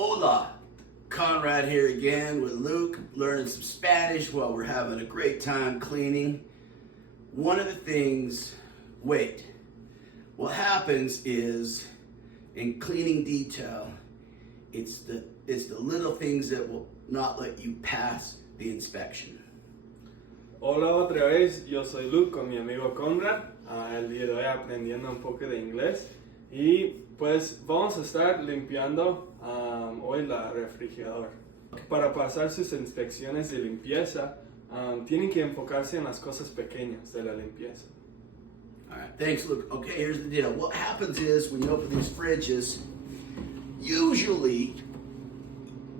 Hola, Conrad here again with Luke, learning some Spanish while we're having a great time cleaning. One of the things, what happens is in cleaning detail, it's the little things that will not let you pass the inspection. Hola otra vez, yo soy Luke con mi amigo Conrad. El día de hoy aprendiendo un poco de inglés y pues vamos a estar limpiando hoy la refrigerador. Para pasar sus inspecciones de limpieza, tienen que enfocarse en las cosas pequeñas de la limpieza. All right, thanks, Luke. Okay, here's the deal. What happens is when you open these fridges, usually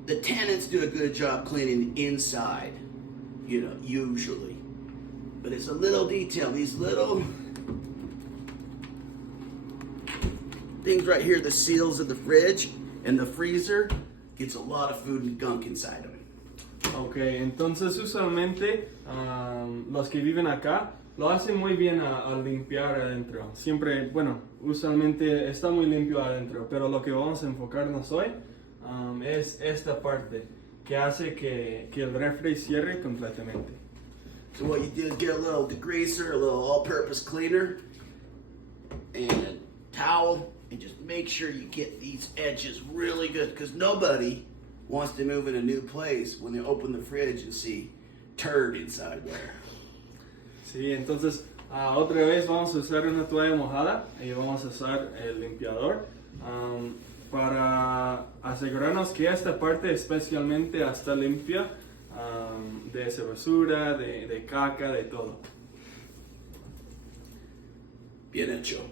the tenants do a good job cleaning the inside, usually. But it's a little detail, these little things right here, the seals of the fridge and the freezer, gets a lot of food and gunk inside them. Ok, entonces usualmente los que viven acá lo hacen muy bien al limpiar adentro. Siempre, usualmente está muy limpio adentro, pero lo que vamos a enfocarnos hoy es esta parte que hace que el refri cierre completamente. So what you do is get a little degreaser, a little all-purpose cleaner, and a towel, and just make sure you get these edges really good, because nobody wants to move in a new place when they open the fridge and see turd inside there. Sí, entonces otra vez vamos a usar una toalla mojada y vamos a usar el limpiador para asegurarnos que esta parte especialmente está limpia de esa basura, de caca, de todo. Bien hecho.